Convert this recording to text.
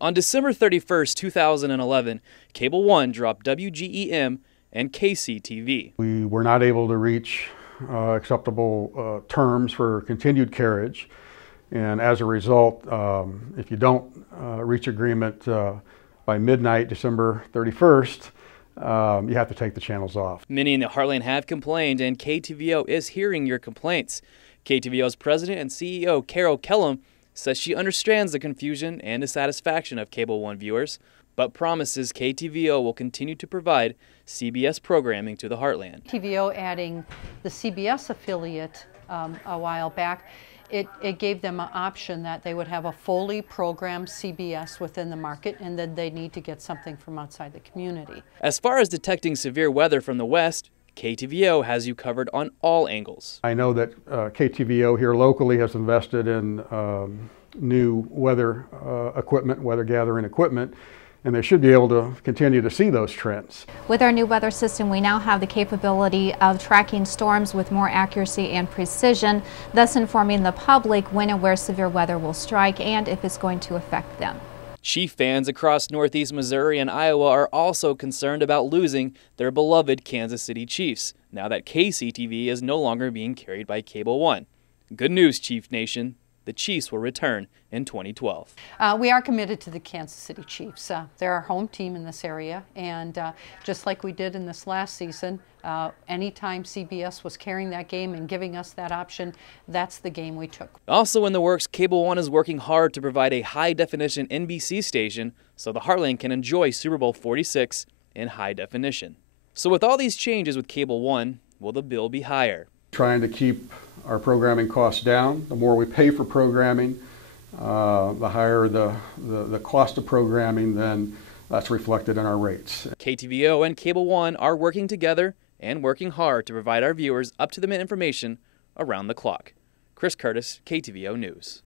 On December 31st, 2011, Cable One dropped WGEM and KCTV. We were not able to reach acceptable terms for continued carriage, and as a result, if you don't reach agreement by midnight, December 31st, you have to take the channels off. Many in the Heartland have complained, and KTVO is hearing your complaints. KTVO's president and CEO, Carol Kellum, says she understands the confusion and dissatisfaction of Cable One viewers, but promises KTVO will continue to provide CBS programming to the Heartland. KTVO adding the CBS affiliate a while back, it gave them an option that they would have a fully programmed CBS within the market, and then they need to get something from outside the community. As far as detecting severe weather from the west, KTVO has you covered on all angles. I know that KTVO here locally has invested in new weather equipment, weather gathering equipment, and they should be able to continue to see those trends. With our new weather system, we now have the capability of tracking storms with more accuracy and precision, thus informing the public when and where severe weather will strike and if it's going to affect them. Chief fans across northeast Missouri and Iowa are also concerned about losing their beloved Kansas City Chiefs, now that KCTV is no longer being carried by Cable One. Good news, Chief Nation. The Chiefs will return in 2012. We are committed to the Kansas City Chiefs. They're our home team in this area, and just like we did in this last season, anytime CBS was carrying that game and giving us that option, that's the game we took. Also in the works, Cable One is working hard to provide a high-definition NBC station so the Heartland can enjoy Super Bowl 46 in high definition. So with all these changes with Cable One, will the bill be higher? Trying to keep our programming costs down. The more we pay for programming, the higher the cost of programming, then that's reflected in our rates. KTVO and Cable One are working together and working hard to provide our viewers up-to-the-minute information around the clock. Chris Curtis, KTVO News.